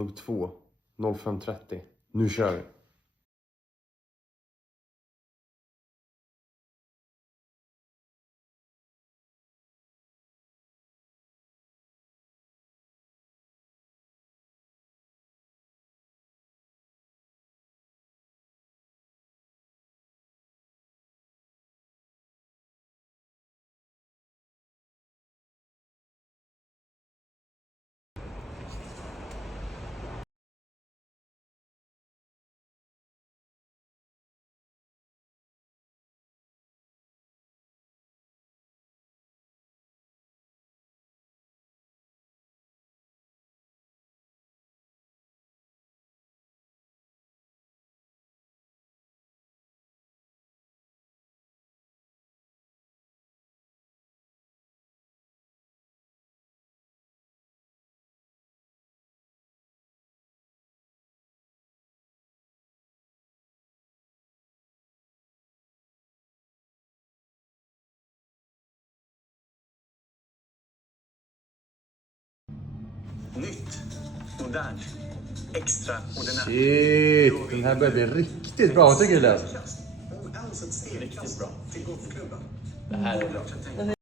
Punkt 2. 05.30. Nu kör vi. Nytt, modernt, extraordinärt. Shit, den här börjar bli riktigt bra. Vad tycker du, Elias? Riktigt bra. Till golfklubben. Det här är bra.